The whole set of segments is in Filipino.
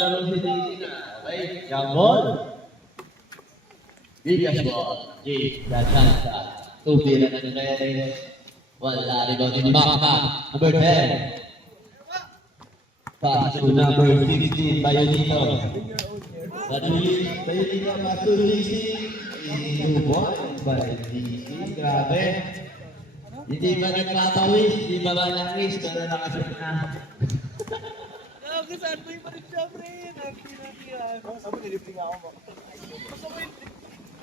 naglalaro si Daisy na. Okay, Jambol. Bigas ball. Jake, Gachanta. Tubira na ni Reyes. Wala rebound ni Maka. Number 10. Pass to number 16, Bayonito. Bayonito, pass to DC. 2 points by DC. Grabe. Hindi ba nagpapawis? Hindi ba malangis? Pero nakasip na. Saan ko yung balik siya, pre? Nagpinatiyan. Sabi, nilipting ako ba?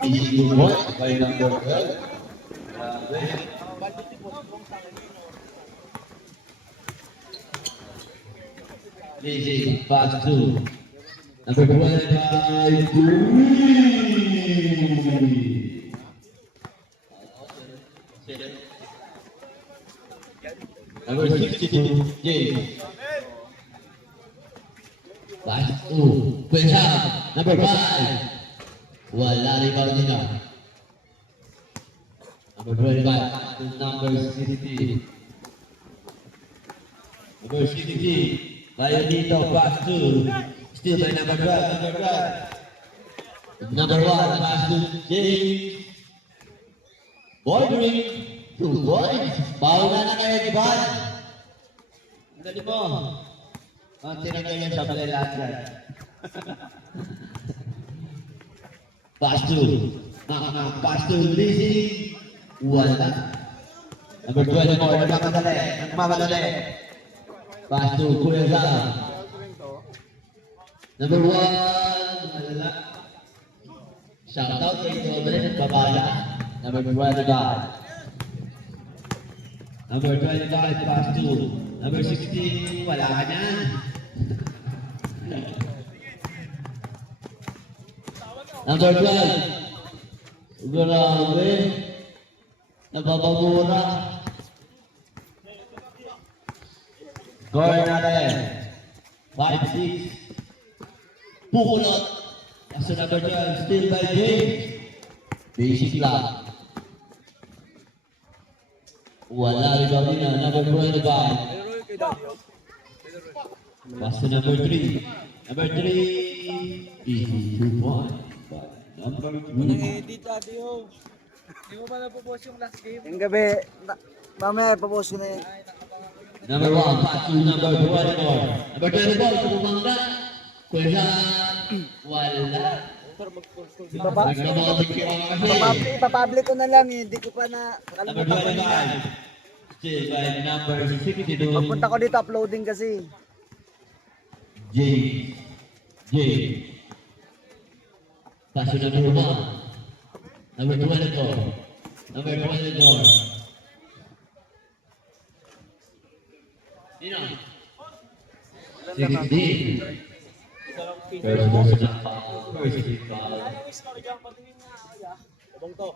2 points by number 12. Grabe. Easy, pass to number 12 by number 62, James. Pass to Pesa, number 5. Wala rebound nila. Number 25, pass to number 60. Number 60. Bayonito, pass to, still by number 12, number 1, pass to James. Bordering, 2 points. Bauna na kayo, Giban. Ang dali mo. Ang tinagay yan sa play lahat yan. Pass to Lizzy. Wala. Number 24, nagmamadali. Pass to Kuya Zara. Number 1, wala. Shout out kay Dobre, babala. Number 25. Number 25, pass to number 16, wala ka niyan. Number 12. Grabe. Nababamura. Score natin. 5-6. Pukulot. Paso number 12. Still by James. Basic lang. Wala rin kami na. Number 25. Paso number 3. Number 3. Easy 2 points. Number 2. Nang-edit ate ho. Hindi mo ba napopost yung last game? Yung gabi, mamaya ipopost ko na yun. Number 1, pass to number 24. Number 24, kumangga. Kuya, wala. Ipapublic ko na lang eh, hindi ko pa na Number nakalimutan ko 25. na. Still by number 62. Pagpunta ko dito, uploading kasi. James. Pass to number 1. Number 24. Number 24. Sino? 16. First person na foul. First team foul. Abang to.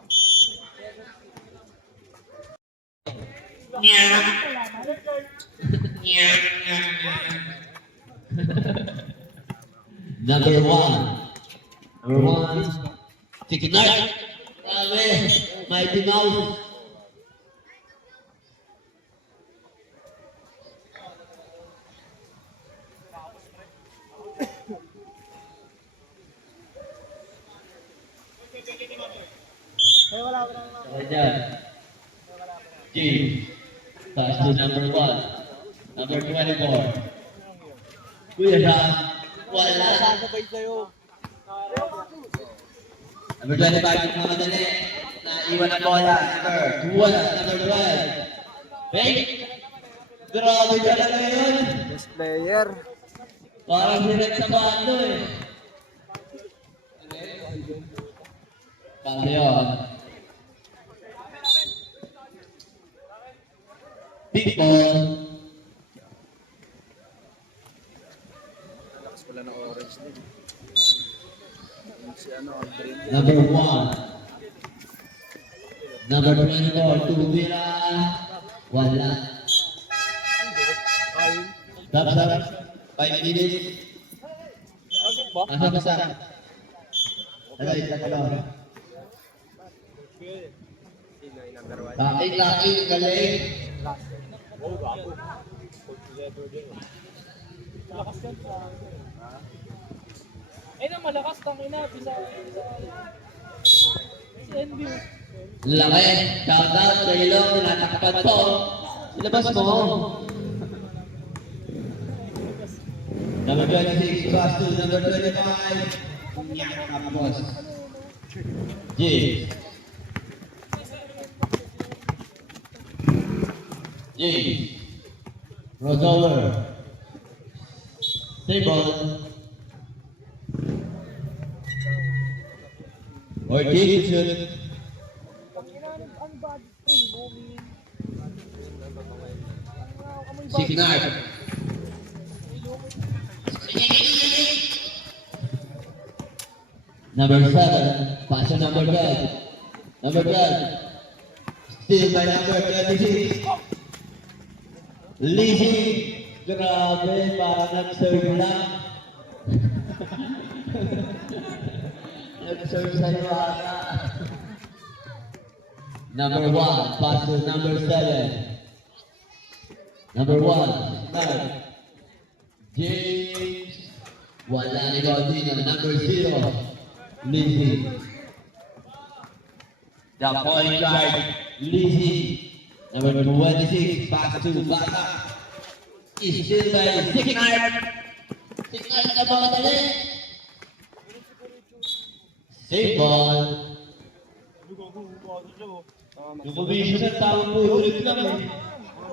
Number 1. Number 1. Chicken Nut. Grabe. Mighty Mouse. Ayan. James. Pass to number 1. Number 24. Kuya Sam. Wala. Sabay sa'yo. Number 25, mamadali. Naiwan ang bola. Number 12. Hey! Grabe ka na ngayon. Best player. Parang direct sa bando eh. Paano yun? Big ball. Lakas pala ng orange din. Si ano, Aldrin. Number 1. Number 24, Tubira. Wala. Stop. 5 minutes. Asa basa? Ano ito? Laki, galing. Lakas yan. Eh na malakas tangina bisa si NB. Laki. Countdown. Kailong. Tinatakpan po. Ilabas mo. Number 26. Pass to number 25. Tapos. James. James. Crossover. Table. Ortiz shoot. Signal. Number 7. Pass to number 12. Number 12. Still by number 26. Lizzie. Grabe, parang nag-serve lang. Nag-serve sa iyo ata. Number 1, pass to number 7. Number 1, start. James. Wala ni Gaudino. Number 0, Lizzie. The point guard, Lizzie. Number 26, pass to Bata. Is still by Signal. Signal na ba madali? Save ball. Yung commission ng tawag po, ulit lang eh.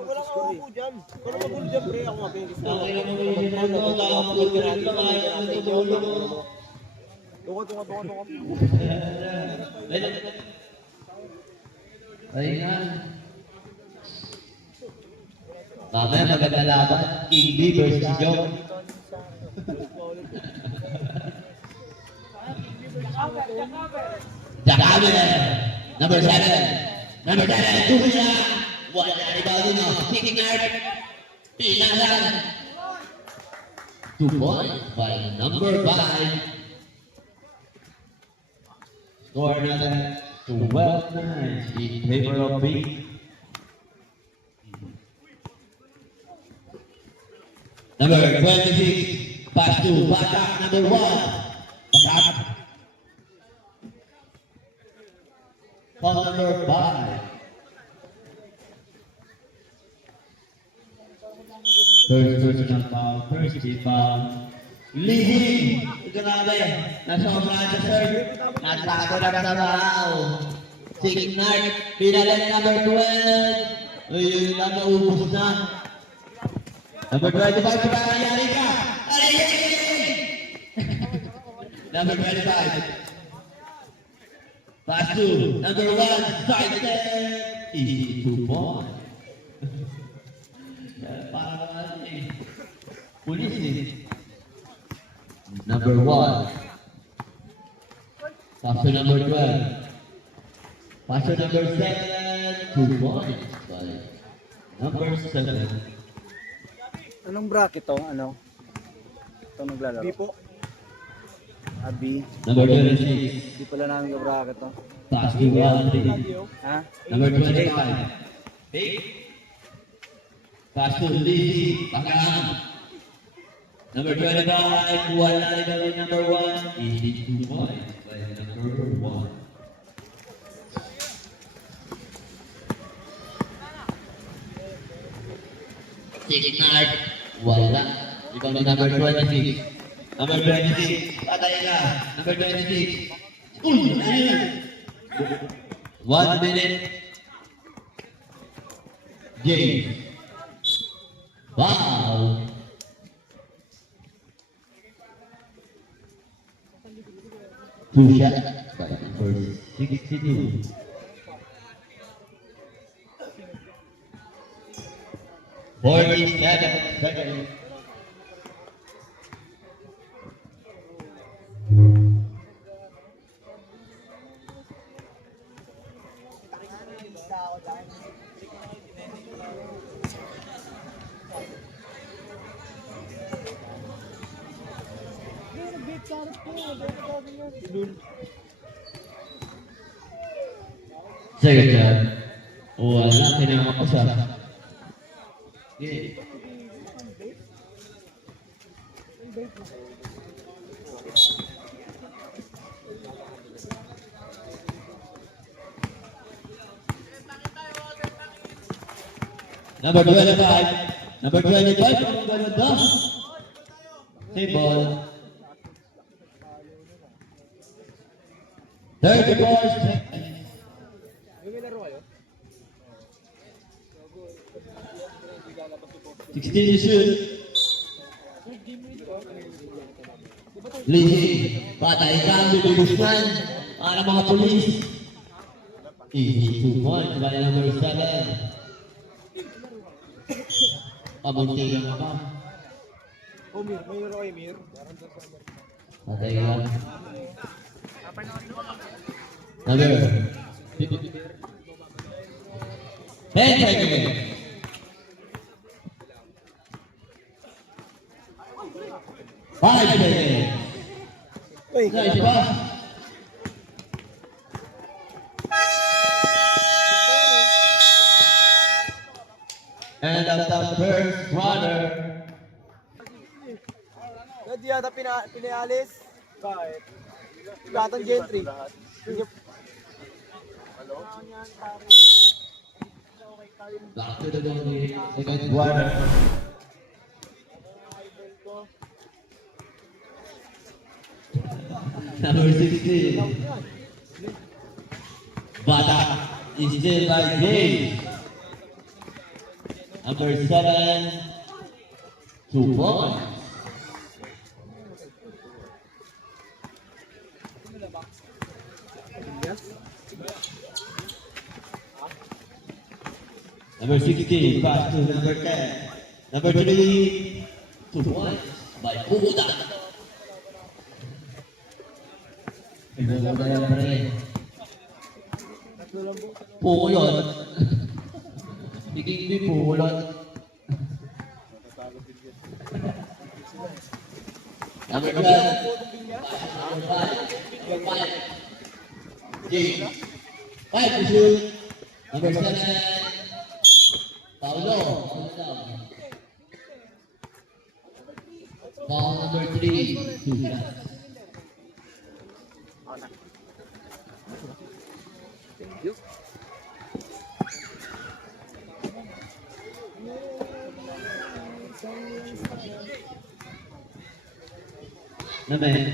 Wala ka ako dyan. Wala magulo dyan, pre. Ako nga, Pengis. Ang ina mo yung ano, tawag po, ulit lang kaya ang tutulo mo. Tunga. Ayan. Mamaya maganda laban. King B versus Joe. Jakabe. Number 7. Number 7. Tumila. Wala ni Baudino. Signal. Pinalan. 2 points by number 5. Score another 12-9 in favor of B. Number 26, pass to Batak, number 1. Batak. Foul number 5. First personal foul, first team foul. Lizzie, grabe, nasobrahan sa serve. Natago na sa bahaw. Signal, pinalan number 12. Ayun lang, naubos na. Number 25, nangyari ka! Number 25. Pass to number 1, side step. Easy 2 points. Parang pulis eh. Number 1. Pass to number 12. Pass to number 7, 2 points. Number 7. Anong bracket to? Ano? Ito naglalaro? Hindi po. Abi. Number 26. Hindi pala namin ka-bracket to. Pass to 1, Ha? Number 25. Pass to Lizzie. Bakang. Number 25. Wala na gawin number 1. Easy 2 points by number 1. Signal. Wala. Ikaw na number 26. Number 26. Patay na. Number 26. Uy! Ayun! 1 minute. James. Wow! Two shots by number 62. Forty-seven seconds. Second shot. Wala, tinama ko siya. Yeah. Number 25. Number 25. Ang ganda. Save ball. 34 seconds. 16 to shoot. Lihi. Patay ka. Bibigusnan. Para mga polis. Easy 2 points. By number 7. Pabunti ka na ba? Mir, may Roy Mir. Patay ka. Number 10 seconds. Five seconds. Nice pass. And of the first runner. Hindi yata pinalis. Kahit. Gatang gentry. Back to the second runner. Number 16. Bata is still like this. Number 7. 2 points. Number 16, pass to number 10. Number 3, 2 points by Puguda. Puguda yan pa rin. Pukulot. Hindi pukulot. Number 12. Number 5. James. 5 to shoot. Number 7. Paulo. Ball number 3. 2 shots. Naman.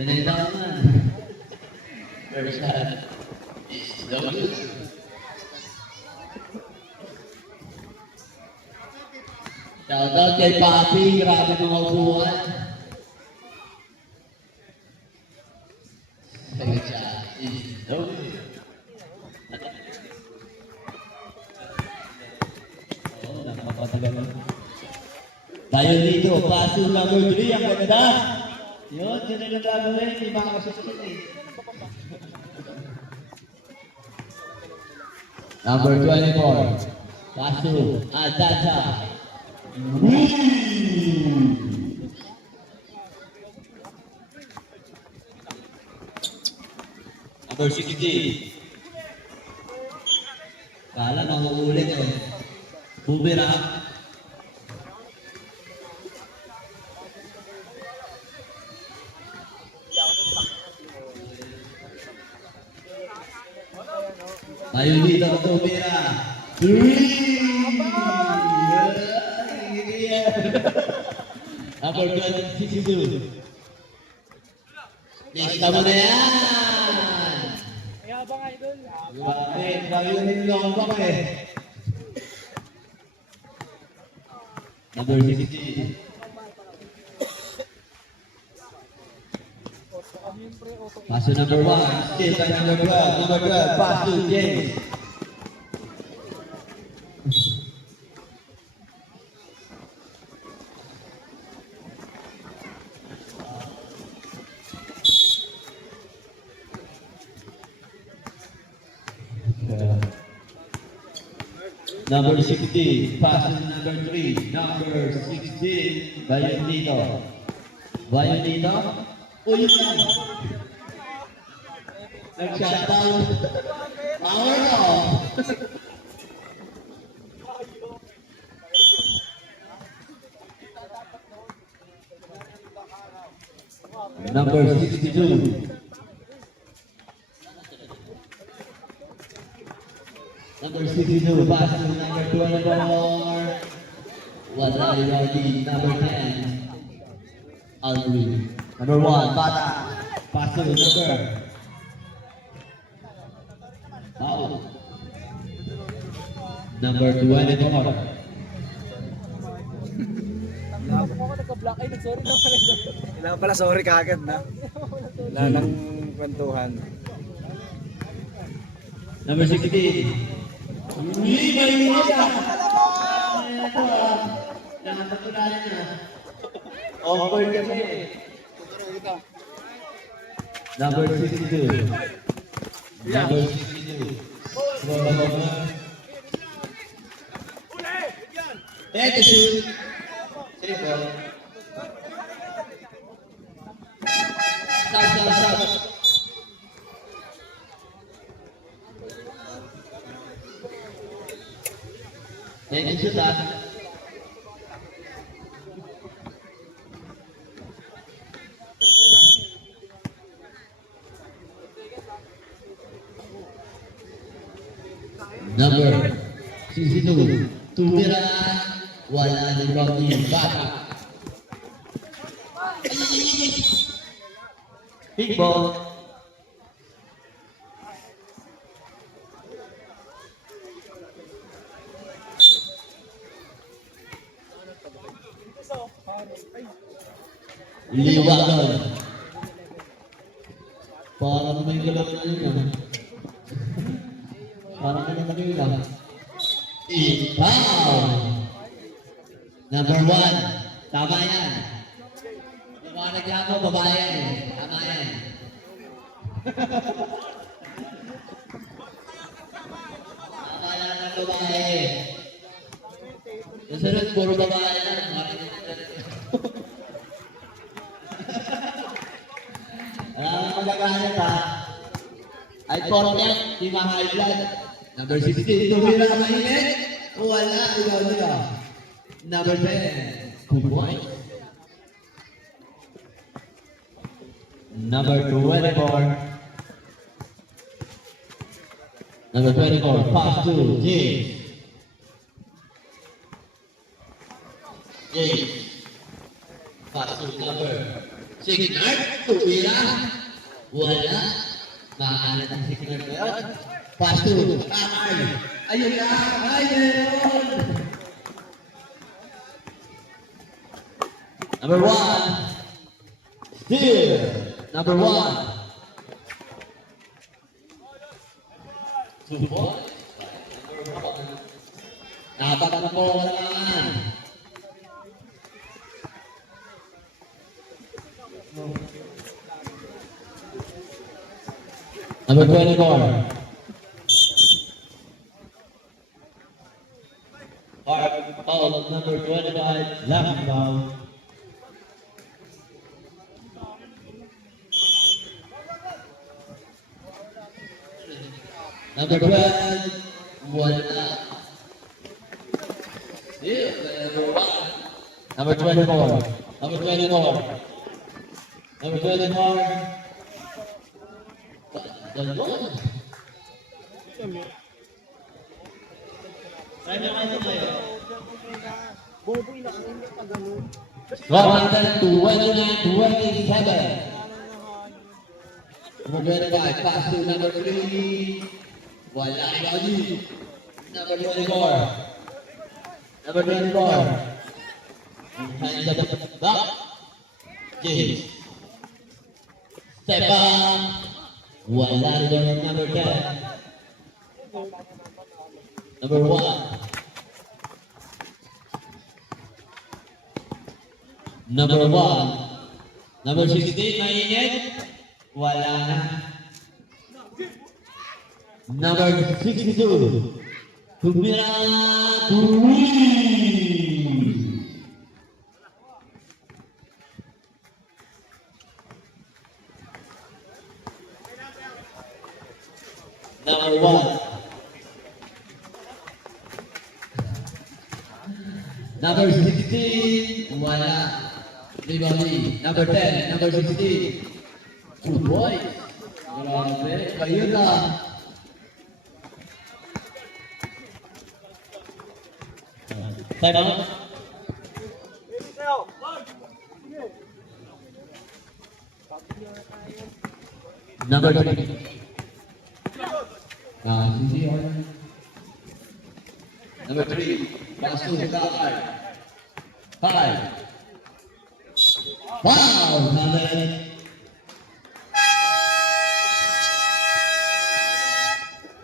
Nanay naman. First shot is W. Shoutout kay Papi, grabe mga upuan. Second shot is W. Oh, napapatagal. Tayo dito, paso number 3, ang ganda. Yun, yun ang gagawin, hindi makakasakit eh. Number 24, paso, Adata. Number 60. Kala mahuulit eh. Bubira. Tayo dito, bubira. 3! Number 62. Nista mo na yan! Kaya ba nga idol? Grabe yung lombak eh. Number 60. Paso number 1. Still by number 12. Number 12. Pass to James. Number 60, pass to number 3. Number 16, Bayonito. Bayonito? Uy, yan. Nag-shutdown. Power off. Number 62. Number 62, pass to number 24. Wala Riley, number 10. Alvin. Number 1, Bata. Pass to number. Foul. Number 24. Kailangan pala sorry kaagad na. Wala lang kwentuhan. Number 16. Lima yung isa. Nakapatunayan na. Over kasi. Number 62. Number 62. Eto shoot. Triple. Stop. Thank you, shoot ah. Number 62. Tumira. Wala ni Rocky. Bata. Big ball. Liwa doon. Parang may galaw na yun ah. Parang may galaw lang. Ikaw! Number 1. Tama yan. Yung mga naglako, babae yan eh. Tama yan. Tama yan ang babae. Yung sunod, puro babae yan. Magagalit ha. Ay content, di ma-high blood. Number 16, tumira na mainit. Wala, ikaw. Number 10, 2 points. Number 24. Number 24, pass to James. James. Pass to number 6, tumira. Wala. Makalat ang signal ko yun. Pass to Kamay. Ayun na. Ayun. Number 1. Still. Number 1. 2 points. Napaka po wala naman. Number 24. Foul of number 25, left foul. Number 12, wala. Still, number 1. Number 24. Number 24. Number 24. Dalawa. Try mo kayo kayo. Boboy na kung hindi pa ganun. 129-27. Number 25, pass to number 3. Wala lagi. Number 24. Number 24. Behind the back. James. Step up. Wala rin number 10. Number 1. Number 1. Number 16, mainit. Wala na. Number 62. Tumira Tui. Number 1. Number 16, wala. Rebounding, number 10, number 16. Good boy. Grabe, kayo na. Time out. Number 3. Sisi on. Number 3. Pass to Hikari. 5. Wow! Number 8.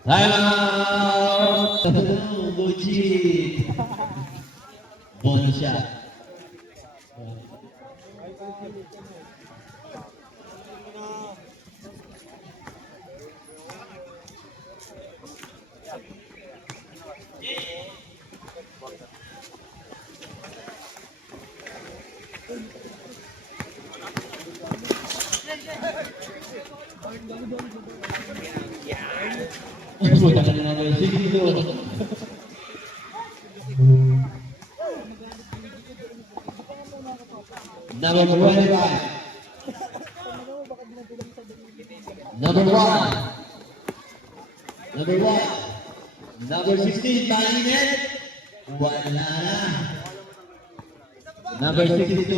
Time out! Bucci! Bonus shot. Puta ka na naman. Sige, doon. Number 25. Number 1. Number 1. Number 16, Talinet. Wala na. Number 62.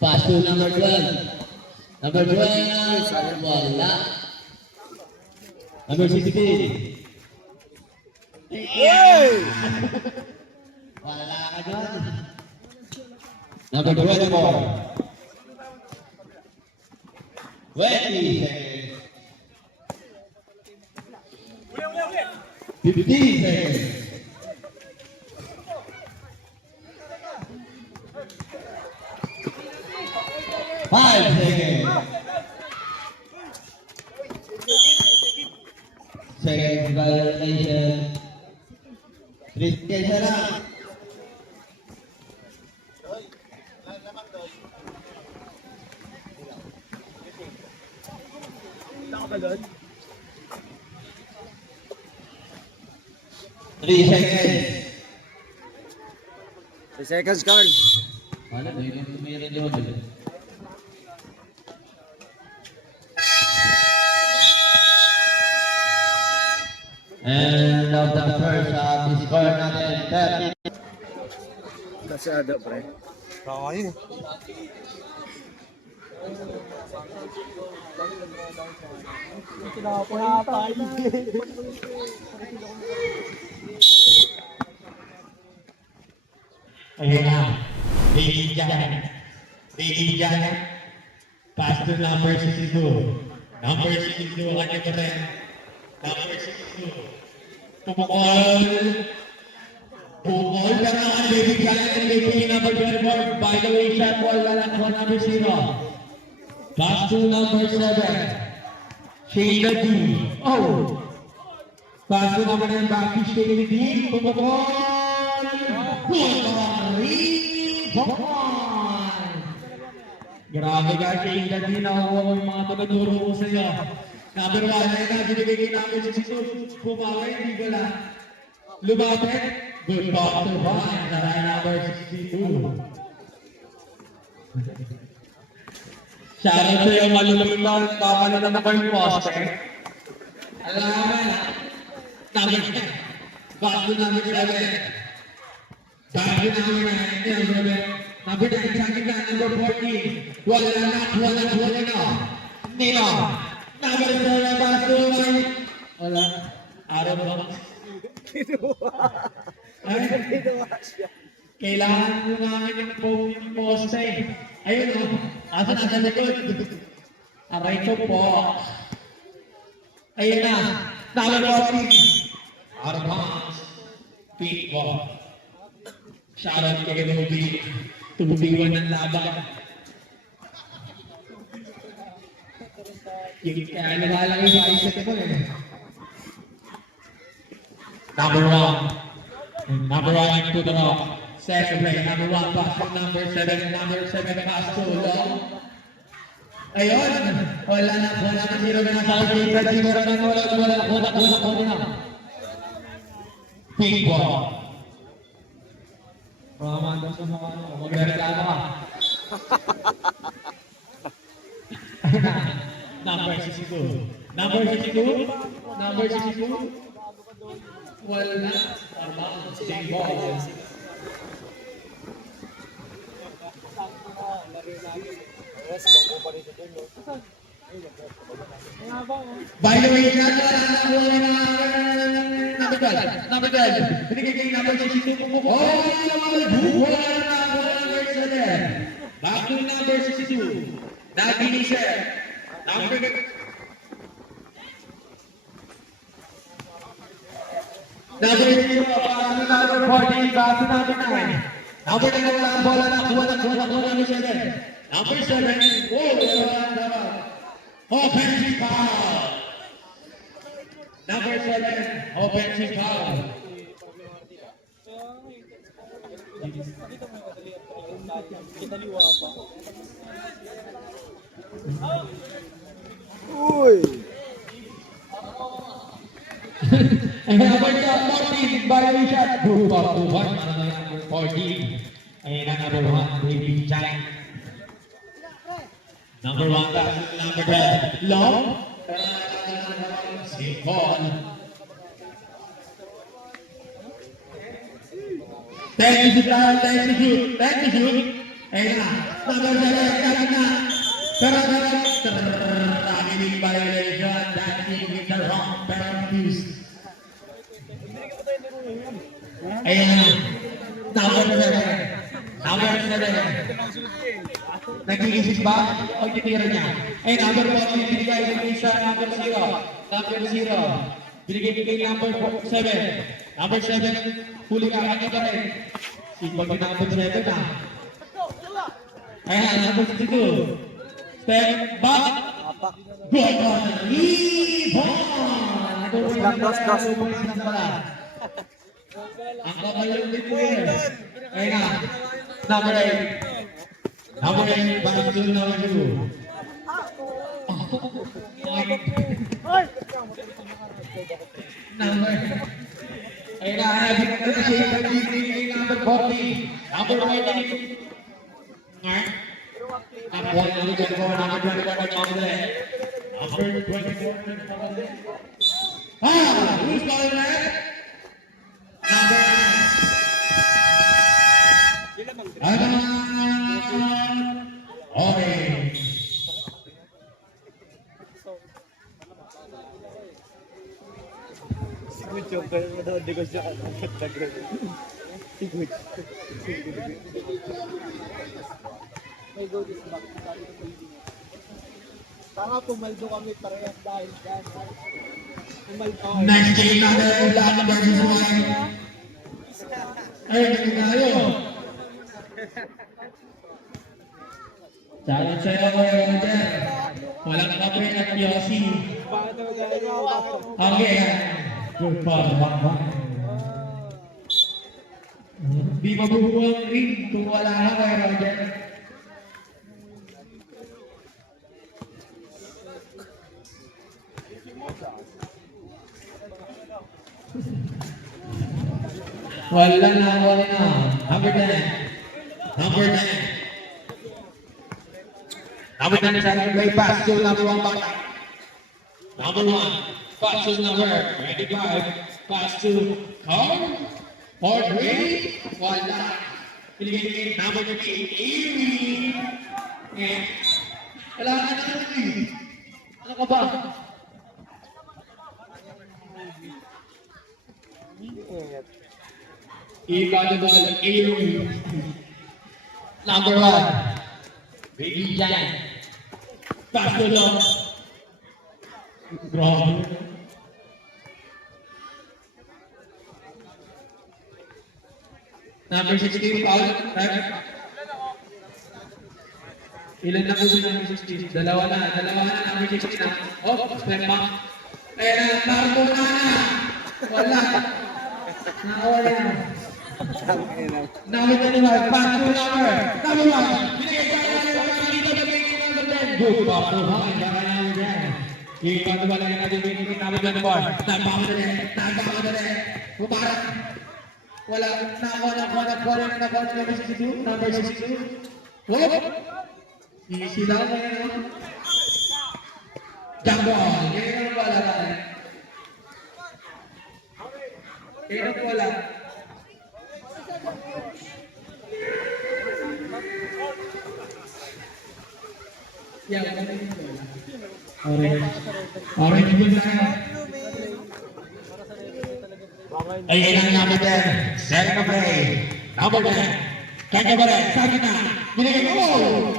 Pass to number 12. Number 12, wala. Number 16. Hey! Wala ka dyan. Number 24. 20 seconds. 15 seconds. 5 seconds. Second violation. 3 seconds na lang. Three seconds. 3 seconds, Carl. Wala, may mayroon din ako. And of the first half, the score natin 30. Masyado, pre. Oo, yun. Ayun na. Lady Janet. Pass to number 62. Number 62, kanya ko rin. Number 62. Pumukol. Pumukol ka naman, Lady Janet and Lady number 24. By the way, shot ball na lang ako number 0. Pass to number 7. Sheila D. Oh! Pass to number 9, back to Sheila D. Pumukol. Grabe ka, Sheila D. Nakuha ko yung mga tunaturo ko sa iyo. Number 1, ay nabibigay number 62. Pumaway, hindi ko lang. Lumapit. Good ball to Juan. Naray number 62. Shoutout sa iyo, malulunod. Papalunan ako yung poste. Alam naman, number 10. Back to number 7. Back to number 9. Number 9, second na, number 14. Wala na. Nino. Number 7, pass to Juan. Wala. Araw ba? Kailangan mo namin yung poste. Ayun o. Asa nasa likod? Aray ko po. Ayun na. Number 14. Out of bounds. Pink ball. Shoutout kay Ruby. Tumubiwan ng laban. Kaya nalalang yung isip ko eh. Number 1. Number 1 into the rock. Second play. Number 1 pass from number 7. Number 7 pass to long. Ayun. Wala na. Zero na sa akin. Wala na. Pink ball. Ramanda sa mga ano, magreklamo ka. Number 62. Number 62? Number 62? Wala. Same ball. By the way, number 12. Number 12. Binigay kay number 62. Oh, wala na number 7. Back to number 62. Nag-inisip. Number Number 0, number 14, back to number 9. Number 9, wala ang bola na, kuha number 7. Number 7, offensive foul. Number 7, offensive foul. Uy! And number 14, violation shot. Group of 2-1, number 14. And number 1, Baby Giant. Number 1, number 12, long. Same ball. Thank you, thank you. And number 7, Karina. Targeting violation, that team with the wrong penalties. Ayan, number 7. Number 7. Nag-iisip ba? O titira niya? Ay, number 4, binigay sa number 0. Number 0. Binigay number 7. Number 7, huli ka kanya pa rin. Sipag yung number 7 na. Ayan, number 62. Step back. Good one. Ibon! Dos. Ang kapalang dito yun. Ayan na. Number 8. Number 8, back to number 2. Number. Ayan na. Number 40. Number 40. Mark. Number 24. Ah, who's calling that? Number 9. Okay. Sigud yung pero daw di ko siya nagre. Sigud. May go this back. Tama, pumaldo kami parehas dahil dyan. Pumaldo. Next game natin, Black versus White. Ay, hindi tayo. Challenge sa'yo ko yung dyan. Walang kape at Yossi. Okay. Good pa, bakbak. Di mabubuang ring kung wala ka kay Roger. Wala na. Number 10. Number 10. Number 10 is out of play pass to number 1 back. Number 1. Pass to number 25. Pass to Carl. For 3. Wala. Pinigay number 3. Eerie. And wala ka na rin. Ano ka ba? Ikaw na ba ng Eerie? Number 1. Baby Giant. Pass to long. Grabe. Number 16, foul. Ilan na po si number 16? Dalawa na, number 16 na. Oh, step back. Ayan na, Marco na. Wala. Nakawala na. Number 25, pass to number 1. Binigay sa number 10. Good, back to home. Ikaw wala na natin binigay number 24. Nagpapakadali. Mubarak. Wala. Nakuha. Number 62. Number 62. Whoop! Easy lang ngayon. Jumbo. Yan ang wala na. Yan ang wala. Yan ang wala. Orange din tayo. Ay, ilang namin din. Set ka play. Number 10. Kanya ba rin? Sa kita. Binigay ko.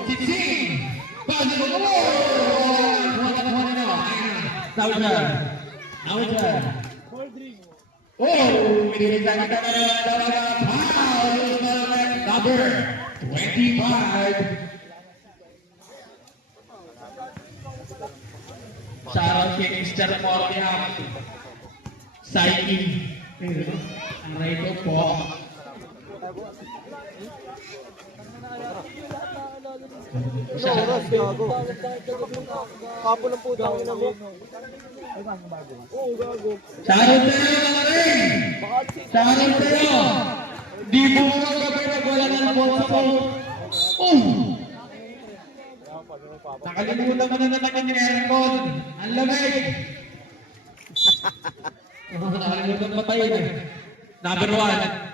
Sitsing. Bagi ko. Kuha na. Now turn. Oh, binigay sa kita na naman. Number 25. Shoutout kay Mr. Morbihan. Psyche. Aray ko po. Oras, gago. Kapo ng putang ina mo. Oo, gago. Shoutout sa'yo, mga rin! Shoutout sa'yo! Di mo magkakapit wala ng bosa ko. Oh! Nakalimutan mo na naman yung aircon. Ang lamig! Nakalimutan pa tayo eh. Number 1.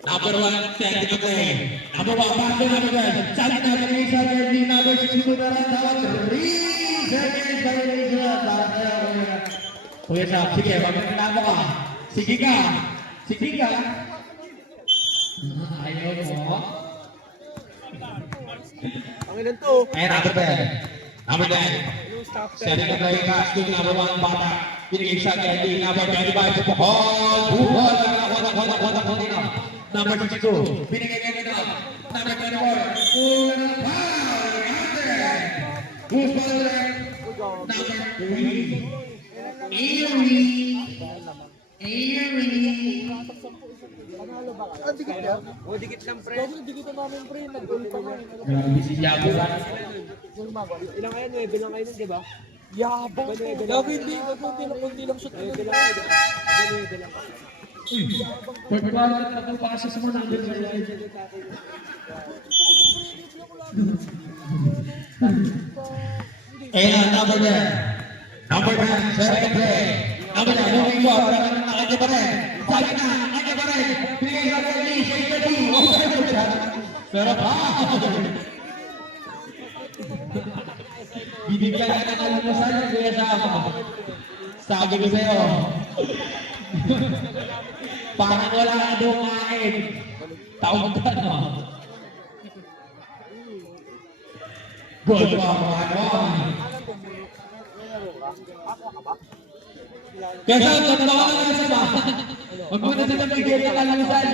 Number 1, setting up play. Number 1, bago number 1. Sabi namin yung isa, number 62 na rin. Tawag 3 seconds violation. Kuya Sam, sige, magkakilala mo ka. Sige ka. Ayaw mo. Ang ilan to? Ayan, number 10. Number 10. Setting up play, casting number 1, bata. Binigay sa Kelly, number 25, Buhol. Number 62, binigay kanina. Number 24, who's ball? Number 3, Eerie. Ang dikit niya? Oo, dikit lang, pre. Gago, dikit na namin, pre. Nag-goal pa nga. Grabe si Yabo. Ilang kayo? 9 lang kayo nun, di ba? Yabang po. Gago, hindi. Kunti lang shoot. 9 lang kayo. 9 lang kayo. Pagkakalat na ito pa sa mga number sa live. Ayan, number 10. Number 10, second play. Number 10, moving forward. Nakakanya pa rin. Sabi na, nakakanya pa rin. Bigay sa Kelly, shake the two. Pero pa. Binigyan ka ng almusal ng Kuya Sam. Sabi ko sa'yo. Parang wala ka doon kain. Taong ka no. Good pa mga kawan. Kaya sa totoo na sa ba? Huwag mo na sa nabigay ng almusal.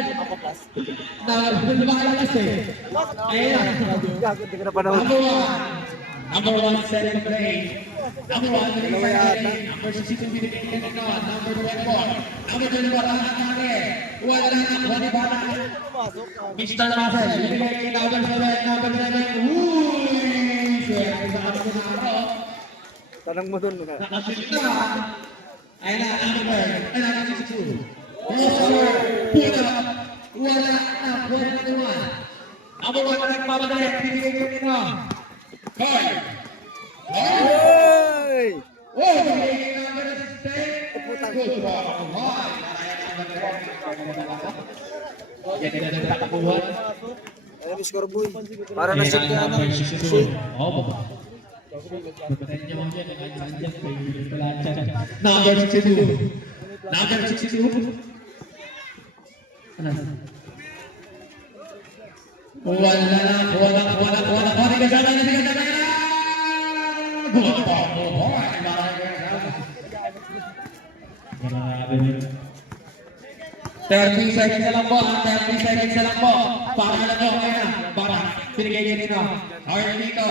Lumalakas eh. Ayan. Gago, di ka na panahon. Number 1, setting play. Number 1, binigay sa Kelly. Number 62, binigay kanina. Number 24. Number 24, wala na bata. Mr. Russell, binigay kay number 7. Number 7, uy! Swerte sa kapag na ako. Tanang mo dun. Nakasilip na. Ayun na, number 62. Yes, sir. Puna. Wala na naman. Number 1, nagpapadali. Binigay kanina. Hoy! Hey! Oh, binigay number 6. Good ball. Yan na nagtatapuhan. Alam, scoreboard. Para na shoot ka ano. Oo, baba. Number 62. Number 62. Ano? Wala. Sige na. Good ball. Grabe. 30 seconds na lang po. 30 seconds na lang po. Para alam nyo kayo na. Para pinigay niya dito. Hard dito.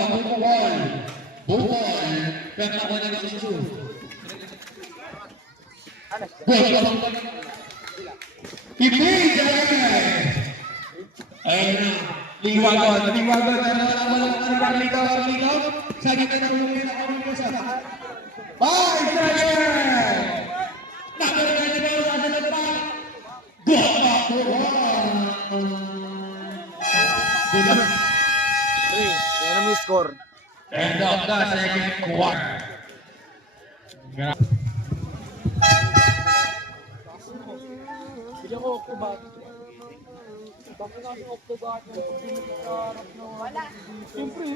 Bukol. Pero ako na nasusu. Bukol. Ibigay! Ayun na. Liwagon. Walang ligaw. Sabi ka na ulit na ako nito sa 5 seconds! Nakalimutan na sa nagpa. Good Yan ang may score. End of the second quarter. Bigyan ko Octobat. Bakit nga sa Octobat? Wala. Siyempre.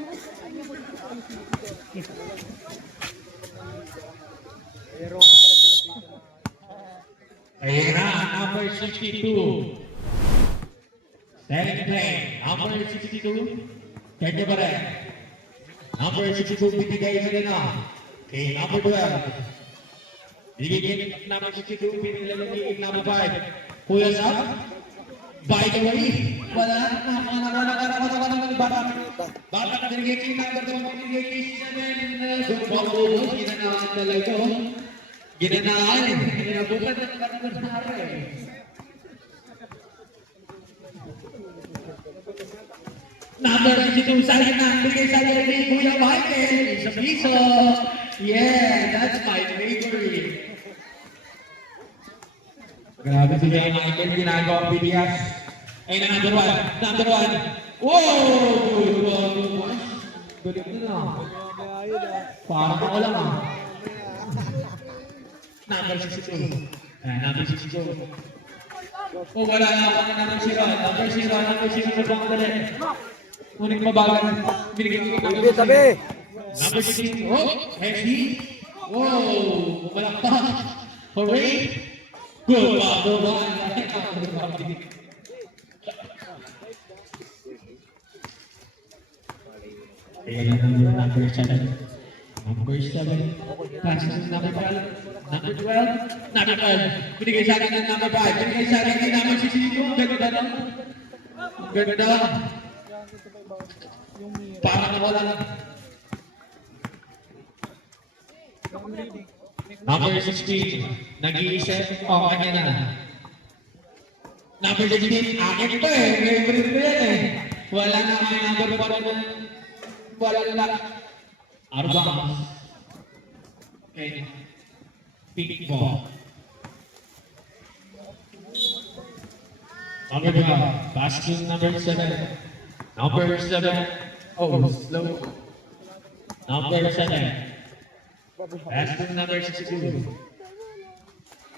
Pero nga pala sila dito. Ayan na, number 62. Second play, number 62. Kanya pa rin. Number 62, bibigay sa na. Okay, number 12. Bibigay number 62, bibigay number 5. Kuya Sam, by the way, wala na, bata ka binigay kay number 2, binigay kay 7. Gumbago, ginanaan talaga. Ginanaan, ginabutan ng number 9. Number 62, sa akin na, bigay sa akin ni Kuya Michael, sa piso. Yeah, that's my favorite. Grabe si Kuya Michael, ginagawa ang bibias. Ay na, number 1, number 1. Wow! Galit na. Parang ako lang ah. Number 62. Number 62. Oh, wala na ako na number 0. Number 0 na bang dali. Unik mabagal. Binigay ko Tabi, tabi. number 16. Oh, Messi. Wow, umalakpak. Hooray. Good, number 1. Ayan ang number 7. Number 7. Passes to number 12. Number 12. Number 12. Binigay sa akin ng number 5. Binigay sa akin ng number 62. Ganda na. Ganda. Parang wala lang. Number 16. Nag-iisip. Oh, kanya na. Number 16. Akin to eh. Favorite ko yan eh. Wala na may number 1. Wala lang. Arbang. Okay. Pink ball. Number 12. Pass to number 7. Number 7. Oh, slow. Number 7. Pass to number 62.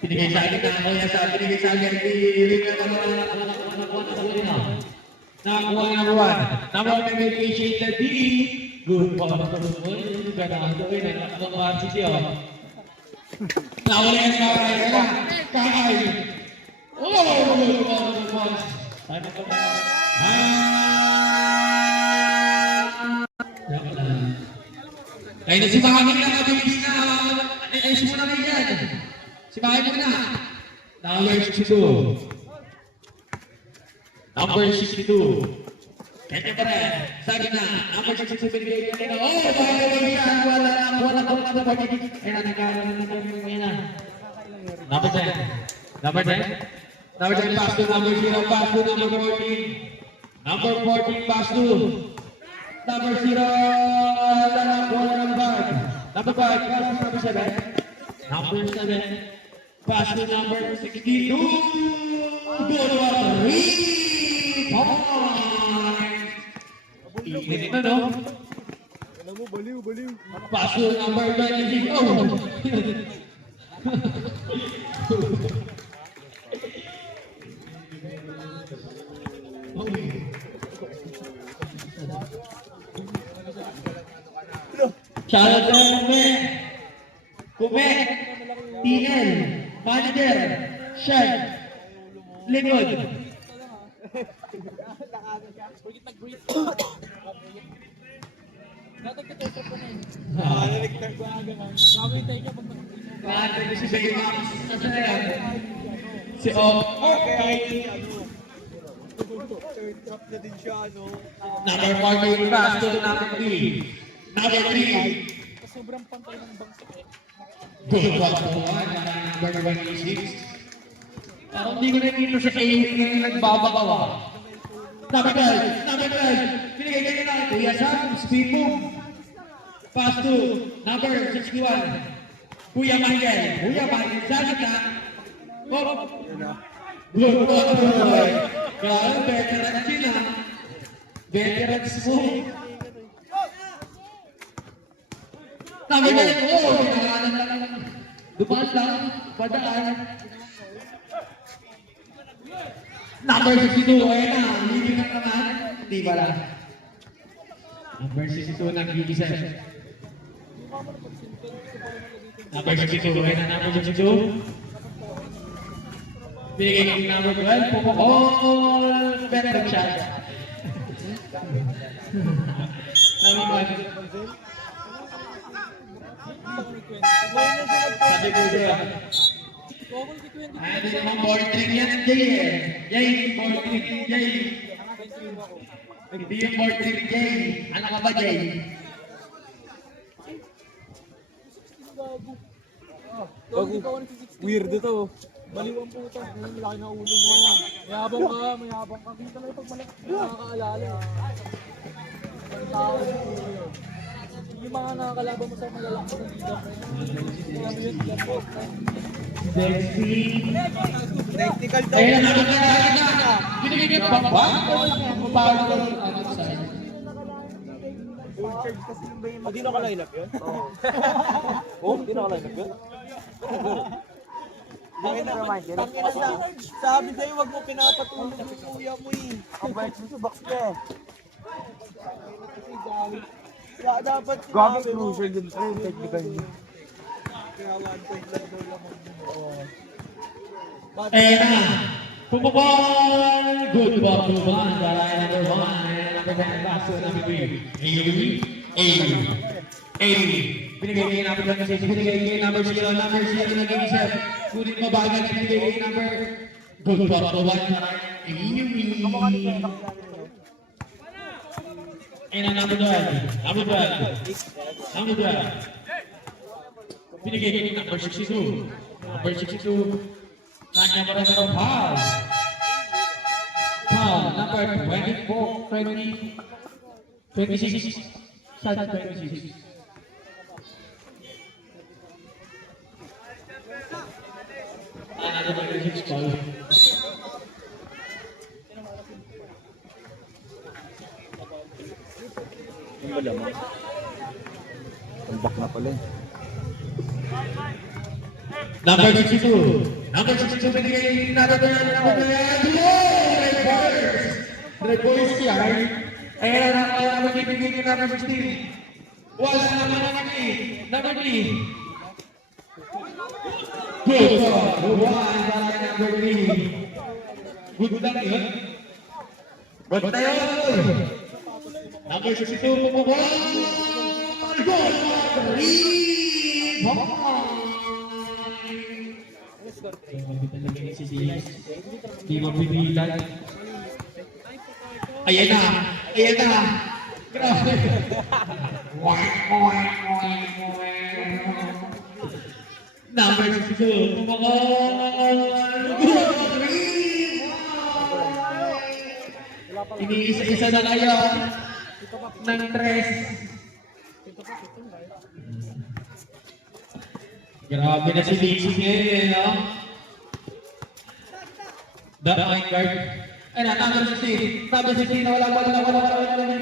Pinigay sa akin na Kuya Sam. Pinigay sa akin. Nakakuha number 1. Number 1 may vacation the D. Good ball. Ganado eh. Nakakuha si Dio. Nawala yan kakay. Kakay. Oh! Good ball. Ano ka ba? Ay, nasibahan mo na mabilis na. Ayos mo na kayo yan. Sibahan mo na. Number 62. Number 62. Kanya ka rin. Sabi na. Number 62 binigay ka rin. Oh, bahay yan. Wala na. Kaya nagkaroon na. Number 10. Number 10. Number 10 pass to number 0. Pass to number 14. Number 14 pass to number 0. Number 5. Pass to number 7. Number 7. Pass to number 62. Good one. 3 points. Init na, no? Alam mo, baliw, baliw. Pass to number 26. Oh! Shoutout sa Kume, TL, Manager, Shed, Limod. Manager ko si Baymax. Nasa na yan? Si O. Third drop na din siya, no? Number 14 pass to number 3. Number 3. Sobrang pantay ng bangsa eh. Good one to one. Number 26. Hindi ko nakikita sa kayo yung nagbabagawa. Number 12. Number 12. Pinigay kayo na. Kuya Sam, speed move. Pass to number 61. Kuya Michael. Kuya Michael. Sabi ka. Oh. Good one to one. Grabe, veteran sila. Veterans mo. Sabi na yun, pinakalan lang. Dumaan lang, padaan. Number 62, ayun na, living na naman. Hindi pala. Number 62 nag-iisip. Number 62, ayun na, number 62. Bigay ng number 12, pupukol. Better shot. Number 1. Sabi ko dyan. Ano yung mga board trick yan, Jay eh. Jay, board trick, Jay. Hindi yung board trick, Jay. Ano ka ba, Jay? Weirdo to. Baliw ang puta. Ngayon, laki na ulo mo. Mayabang ka, mayabang ka. Kita lang pag malaki. Nakakaalala. Ang tao sa ulo yun. Yung mga nakakalaban mo sa malalaki ng liga. Alam mo yun, lapot. Dexy. Technical daw. Ayun na naman na. Binigay ka ba? Paano ko ang side? Hindi naka-line up yun? Oo. Oh, hindi naka-line up yun? Sabi sa'yo, wag mo pinapatulog yung kuya mo eh. Kabait mo sa box ka eh. Kaya dapat Gagawin crucial din sa technical niya. Kaya 1 point lang daw lang Ayun na. Pumabal! Good ball, Pumabal. Dalay number 1. And number 10, last to number 3. 80. Binigay kay number 26. Binigay kay number 0. Number 0 nag-iisip. Ngunit mabagal. Binigay kay number... Good ball, Pumabal. And ang number 12. Number 12. Number 12. Binigay kay number 62. Number 62. Kanya para sa foul. Foul number 24, 20, 26. Sa 26. Number 26 foul. Yung malamang. Tambak na pala eh. Number 62. Number 62 binigay natin number 2. Red Boys yan. Ayan na kaya magbibigay kay number 16. Wala naman naman eh. Number 3. Good. One para number 3. Good lang yun. Good na yun. Number 62 pumukol. Good. 3. Di mapipilan. Ayan na! Ayan na! Grabe! Number 62. Pumakal! Iniisa-isa na kayo ng 3. Grabe na si Dixie ngayon eh, no? The point guard. Ay na, number 16. Number 16 na wala.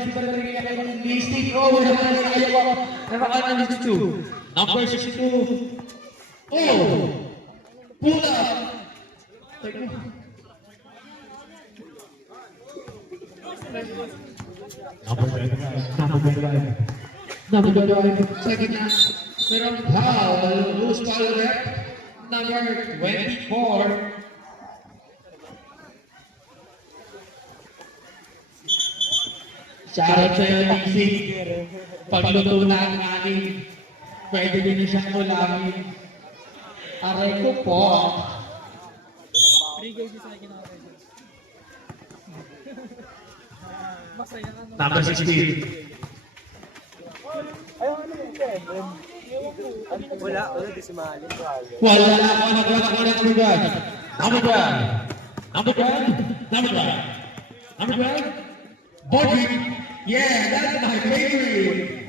Si Patrick niya kayo ng listing. Oh, wala na rin kayo ko. Napakaan ng 62. Number 62. Oh! Pull up! Number 25. Second na. Merong foul. Loose foul rep. Number 24. Shoutout sa'yo, Dixie. Pagluto na ang amin, pwede din siyang ulamin. Aray ko po. Number 16. Wala di si Mali. Wala na ako, nagwala number 12. Number 12. Number 12. Number 12. Number 12. Bodrick. Yeah, that's my favorite.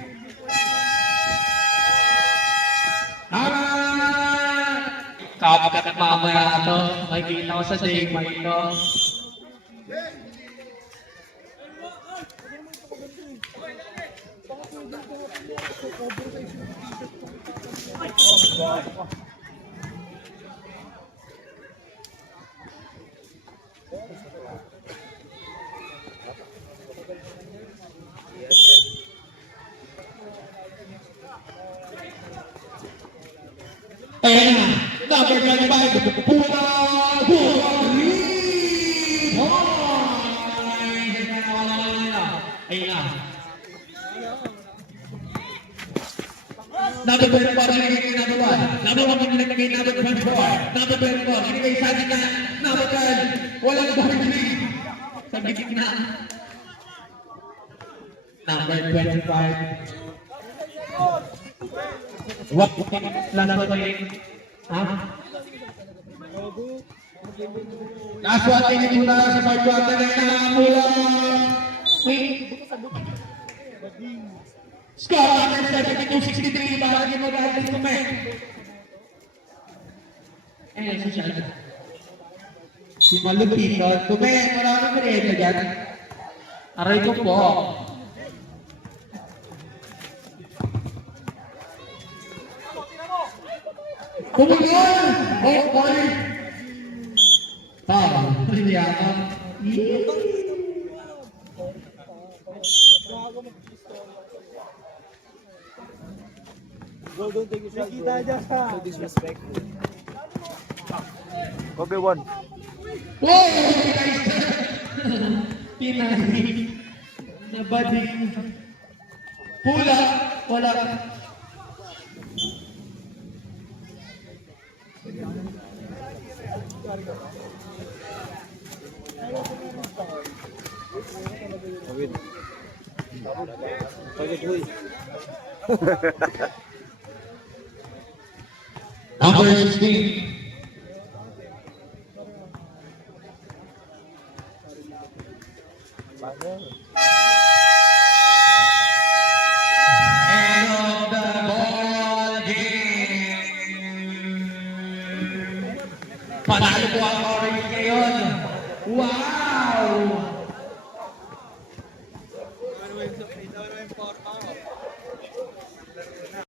Kapakat mamaya ito. Makikita ko sa Jake Mike ito. Oversize yung t-shirt ko. Ayan na, number 25, Pula Ayun na. Number 24, nilagay kay number 1. Number 1 nilagay kay number 24. Number 24, nilagay sa atin na number 10. Walang boundary. Sa gitna. Number 25. What lang ba kayo? Ha? Last one minute muna sa part 1 na mula. Score number 72-63. Bahagi mo dahil sa kumek. Ayan siya. Si Malupito. Kumek, maraming merenda dyan. Aray ko po. Kumulol! Oh, boy! Hindi ako. Golden take is kita aja. No disrespect. Kobe 1. Wow! Pinay. Nabading. Pula. Wala. Kawin. Pagod huy. Number 16.